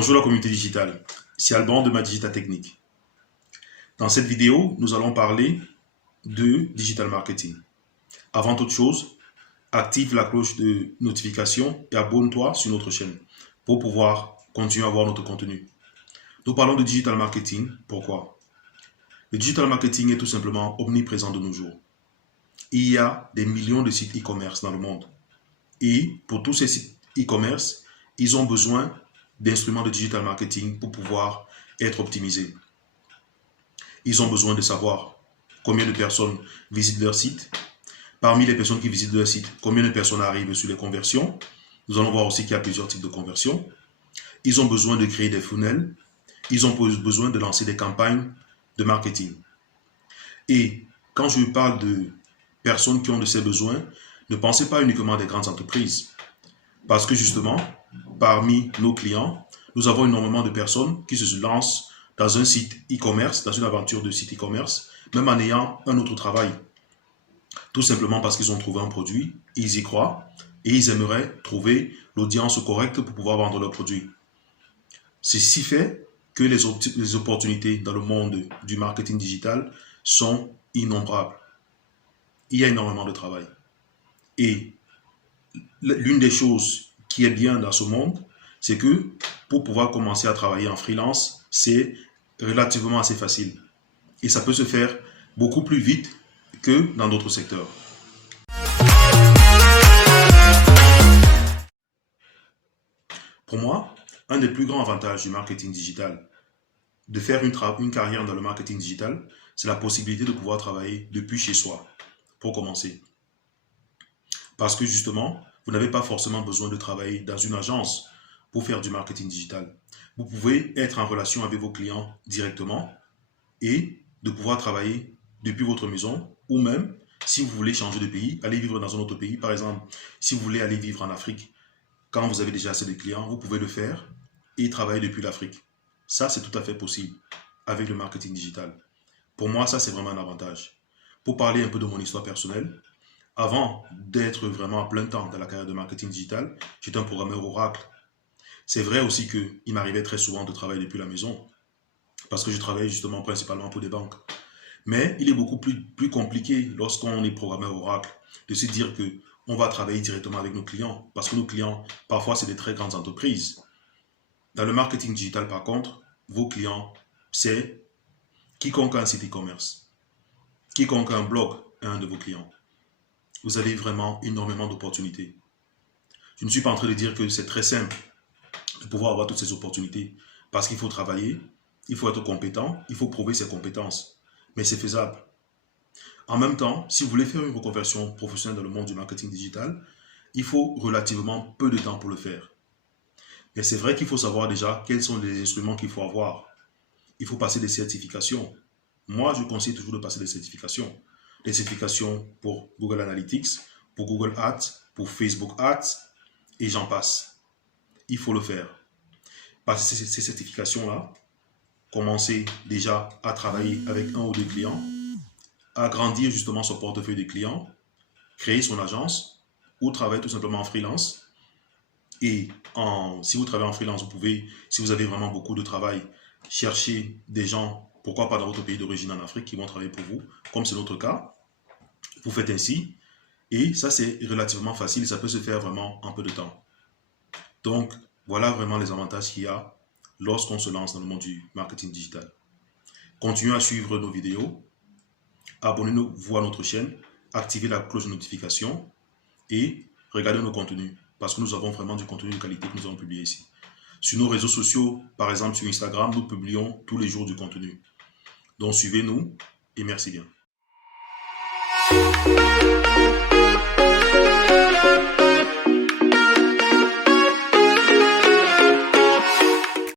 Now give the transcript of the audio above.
Bonjour la communauté digitale, c'est Alban de ma Digital Technique. Dans cette vidéo, nous allons parler de digital marketing. Avant toute chose, active la cloche de notification et abonne-toi sur notre chaîne pour pouvoir continuer à voir notre contenu. Nous parlons de digital marketing, pourquoi? Le digital marketing est tout simplement omniprésent de nos jours. Il y a des millions de sites e-commerce dans le monde. Et pour tous ces sites e-commerce, ils ont besoin d'instruments de digital marketing pour pouvoir être optimisés. Ils ont besoin de savoir combien de personnes visitent leur site. Parmi les personnes qui visitent leur site, combien de personnes arrivent sur les conversions. Nous allons voir aussi qu'il y a plusieurs types de conversions. Ils ont besoin de créer des funnels. Ils ont besoin de lancer des campagnes de marketing. Et quand je parle de personnes qui ont de ces besoins, ne pensez pas uniquement à des grandes entreprises. Parce que justement, parmi nos clients, nous avons énormément de personnes qui se lancent dans un site e-commerce, dans une aventure de site e-commerce, même en ayant un autre travail. Tout simplement parce qu'ils ont trouvé un produit, ils y croient et ils aimeraient trouver l'audience correcte pour pouvoir vendre leur produit. Ceci fait que les opportunités dans le monde du marketing digital sont innombrables. Il y a énormément de travail. Et l'une des choses qui est bien dans ce monde, c'est que pour pouvoir commencer à travailler en freelance, c'est relativement assez facile. Et ça peut se faire beaucoup plus vite que dans d'autres secteurs. Pour moi, un des plus grands avantages du marketing digital, de faire une carrière dans le marketing digital, c'est la possibilité de pouvoir travailler depuis chez soi, pour commencer. Parce que justement, vous n'avez pas forcément besoin de travailler dans une agence pour faire du marketing digital. Vous pouvez être en relation avec vos clients directement et de pouvoir travailler depuis votre maison ou même, si vous voulez changer de pays, aller vivre dans un autre pays. Par exemple, si vous voulez aller vivre en Afrique, quand vous avez déjà assez de clients, vous pouvez le faire et travailler depuis l'Afrique. Ça, c'est tout à fait possible avec le marketing digital. Pour moi, ça, c'est vraiment un avantage. Pour parler un peu de mon histoire personnelle, avant d'être vraiment à plein temps dans la carrière de marketing digital, j'étais un programmeur Oracle. C'est vrai aussi qu'il m'arrivait très souvent de travailler depuis la maison, parce que je travaillais justement principalement pour des banques. Mais il est beaucoup plus compliqué lorsqu'on est programmeur Oracle de se dire qu'on va travailler directement avec nos clients, parce que nos clients, parfois, c'est des très grandes entreprises. Dans le marketing digital, par contre, vos clients, c'est quiconque a un site e-commerce, quiconque a un blog est un de vos clients. Vous avez vraiment énormément d'opportunités. Je ne suis pas en train de dire que c'est très simple de pouvoir avoir toutes ces opportunités parce qu'il faut travailler, il faut être compétent, il faut prouver ses compétences. Mais c'est faisable. En même temps, si vous voulez faire une reconversion professionnelle dans le monde du marketing digital, il faut relativement peu de temps pour le faire. Mais c'est vrai qu'il faut savoir déjà quels sont les instruments qu'il faut avoir. Il faut passer des certifications. Moi, je conseille toujours de passer des certifications. Des certifications pour Google Analytics, pour Google Ads, pour Facebook Ads, et j'en passe. Il faut le faire. Passer ces certifications-là, commencer déjà à travailler avec un ou deux clients, agrandir justement son portefeuille de clients, créer son agence, ou travailler tout simplement en freelance. Et si vous travaillez en freelance, vous pouvez, si vous avez vraiment beaucoup de travail, chercher des gens, pourquoi pas dans votre pays d'origine en Afrique, qui vont travailler pour vous, comme c'est notre cas. Vous faites ainsi, et ça c'est relativement facile, ça peut se faire vraiment en peu de temps. Donc, voilà vraiment les avantages qu'il y a lorsqu'on se lance dans le monde du marketing digital. Continuez à suivre nos vidéos, abonnez-vous à notre chaîne, activez la cloche de notification et regardez nos contenus, parce que nous avons vraiment du contenu de qualité que nous avons publié ici. Sur nos réseaux sociaux, par exemple sur Instagram, nous publions tous les jours du contenu. Donc suivez-nous et merci bien.